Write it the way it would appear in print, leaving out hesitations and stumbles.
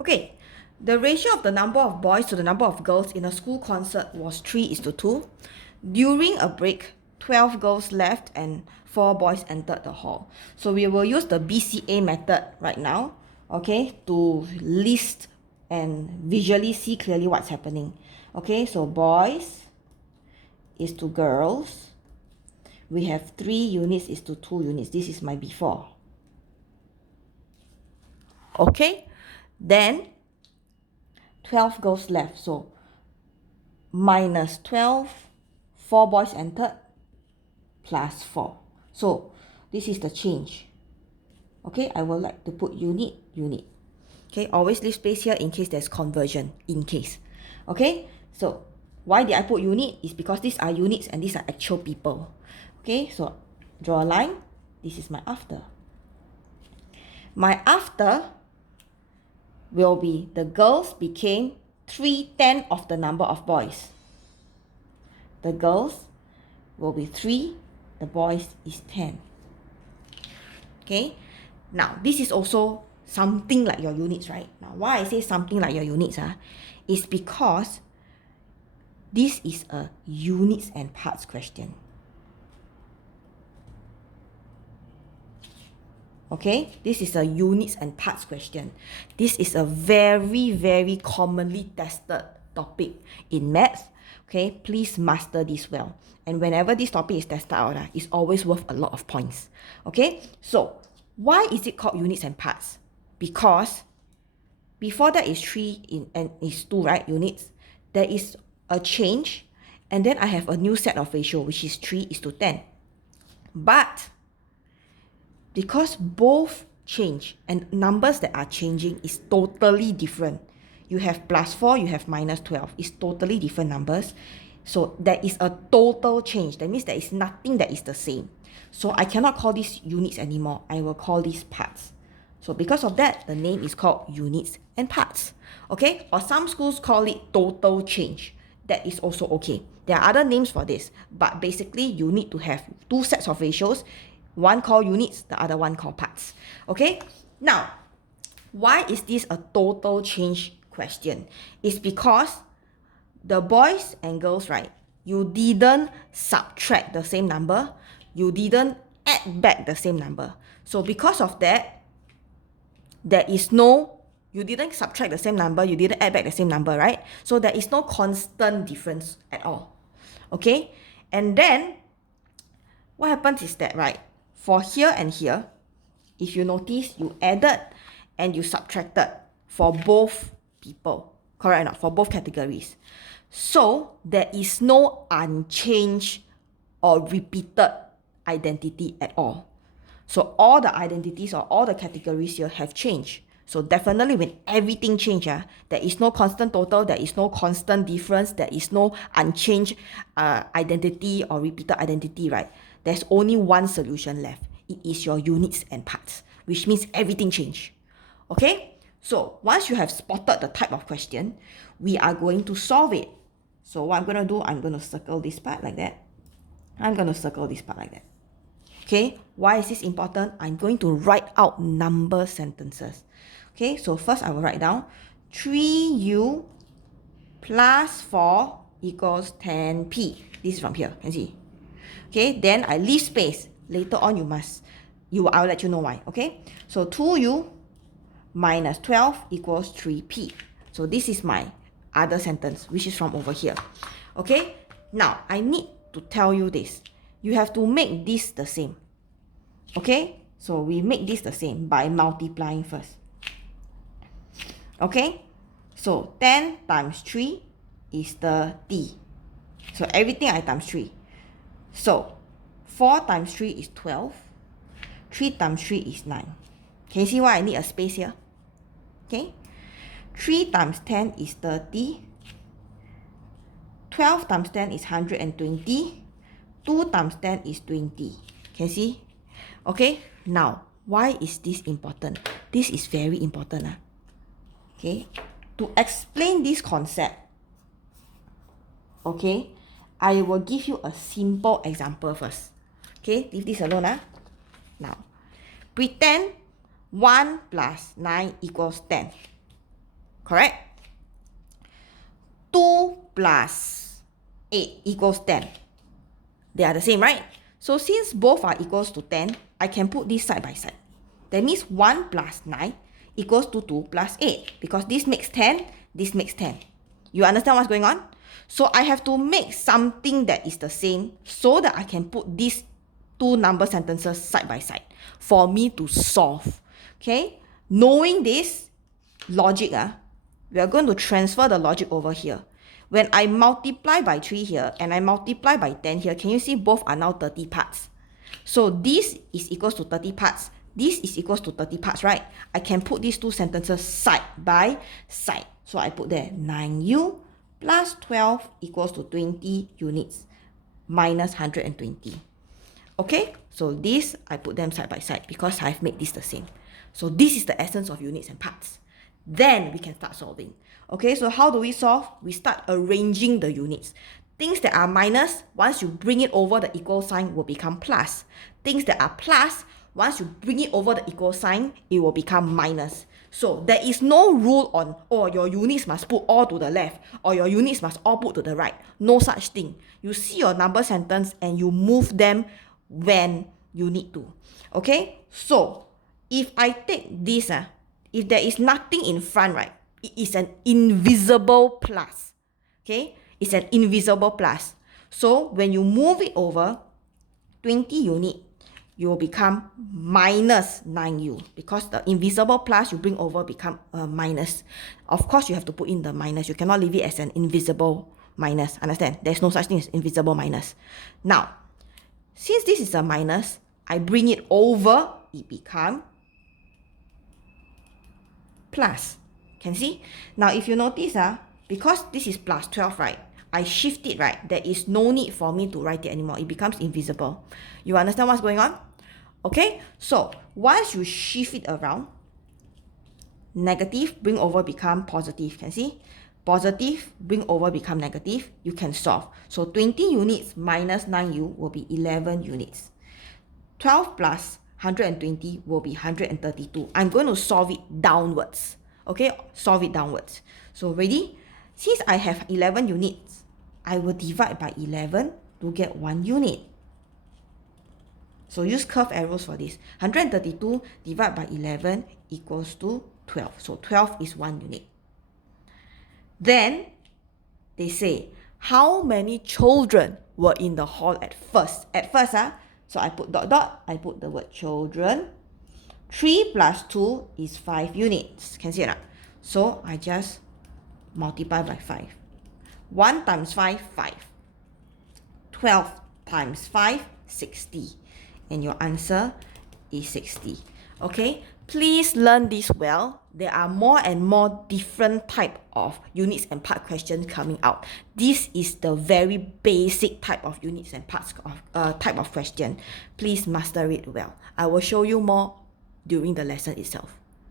Okay, the ratio of the number of boys to the number of girls in a school concert was 3:2. During a break, 12 girls left and 4 boys entered the hall. So we will use the BCA method right now, okay, to list and visually see clearly what's happening. Okay, so boys is to girls. We have 3 units is to 2 units. This is my before. Okay, then 12 girls left. So minus 12, 4 boys entered, plus 4. So this is the change. Okay, I would like to put unit. Okay, always leave space here in case there's conversion, in case. Okay, so why did I put unit? Is because these are units and these are actual people. Okay, so draw a line. This is my after. My after will be the girls became 3/10 of the number of boys. The girls will be 3, the boys is 10. Okay, now this is also something like your units, right? Now why I say something like your units is because this is a units and parts question. Okay, this is a units and parts question. This is a very, very commonly tested topic in maths. Okay, please master this well. And whenever this topic is tested out, it's always worth a lot of points. Okay, so why is it called units and parts? Because before that is 3 and is 2, right? Units. There is a change, and then I have a new set of ratio, which is 3:10. But because both change and numbers that are changing is totally different. You have plus 4, you have minus 12. It's totally different numbers. So there is a total change. That means there is nothing that is the same. So I cannot call this units anymore. I will call these parts. So because of that, the name is called units and parts. Okay? Or some schools call it total change. That is also okay. There are other names for this. But basically, you need to have 2 sets of ratios. One called units, the other one called parts. Okay? Now, why is this a total change question? It's because the boys and girls, right? You didn't subtract the same number. You didn't add back the same number. So because of that, you didn't subtract the same number, you didn't add back the same number, right? So there is no constant difference at all. Okay? And then, what happens is that, right? For here and here, if you notice, you added and you subtracted for both people. Correct or not? For both categories. So there is no unchanged or repeated identity at all. So all the identities or all the categories here have changed. So definitely when everything changes, there is no constant total, there is no constant difference, there is no unchanged identity or repeated identity, right? There's only one solution left. It is your units and parts, which means everything changed. Okay? So once you have spotted the type of question, we are going to solve it. So what I'm going to do, I'm going to circle this part like that. I'm going to circle this part like that. Okay? Why is this important? I'm going to write out number sentences. Okay? So first I will write down 3u plus 4 equals 10p. This is from here. Can see? Okay? Then I leave space. Later on I'll let you know why. Okay? So 2u minus 12 equals 3p. So this is my other sentence, which is from over here. Okay? Now, I need to tell you this. You have to make this the same. Okay? So we make this the same by multiplying first. Okay? So 10 times 3 is 30. So everything I times 3. So 4 times 3 is 12. 3 times 3 is 9. Can you see why I need a space here? Okay? 3 times 10 is 30. 12 times 10 is 120. 2 times 10 is 20. Can you see? Okay? Now, why is this important? This is very important. Okay? To explain this concept, okay, I will give you a simple example first. Okay? Leave this alone. Now, pretend 1 plus 9 equals 10. correct? 2 plus 8 equals 10. They are the same, right? So since both are equals to 10, I can put this side by side. That means 1 plus 9 equals to 2 plus 8. Because this makes 10, this makes 10. You understand what's going on? So I have to make something that is the same so that I can put these two number sentences side by side for me to solve. Okay? Knowing this logic, we are going to transfer the logic over here. When I multiply by 3 here and I multiply by 10 here, can you see both are now 30 parts? So this is equals to 30 parts. This is equals to 30 parts, right? I can put these two sentences side by side. So I put there 9U plus 12 equals to 20 units minus 120. Okay, so this, I put them side by side because I've made this the same. So this is the essence of units and parts. Then we can start solving. Okay, so how do we solve? We start arranging the units. Things that are minus, once you bring it over the equal sign, will become plus. Things that are plus, once you bring it over the equal sign, it will become minus. So there is no rule on, oh, your units must put all to the left, or your units must all put to the right. No such thing. You see your number sentence and you move them when you need to. Okay, so if I take this, if there is nothing in front, right, it is an invisible plus. Okay, it's an invisible plus. So when you move it over 20 unit, you will become minus 9U because the invisible plus you bring over become a minus. Of course, you have to put in the minus. You cannot leave it as an invisible minus. Understand? There's no such thing as invisible minus. Now, since this is a minus, I bring it over, it becomes plus. Can see? Now, if you notice, because this is plus 12, right? I shift it, right? There is no need for me to write it anymore. It becomes invisible. You understand what's going on? Okay? So, once you shift it around, negative bring over become positive. Can see? Positive bring over become negative. You can solve. So, 20 units minus 9U will be 11 units. 12 plus 120 will be 132. I'm going to solve it downwards. Okay, solve it downwards. So ready? Since I have 11 units, I will divide by 11 to get 1 unit. So use curved arrows for this. 132 divided by 11 equals to 12. So 12 is 1 unit. Then they say, how many children were in the hall at first? At first, so I put dot dot, I put the word children. 3 plus 2 is 5 units. Can see it? So I just multiply by 5. 1 times 5, 5. 12 times 5, 60. And your answer is 60. Okay? Please learn this well. There are more and more different type of units and part questions coming out. This is the very basic type of units and parts of type of question. Please master it well. I will show you more during the lesson itself.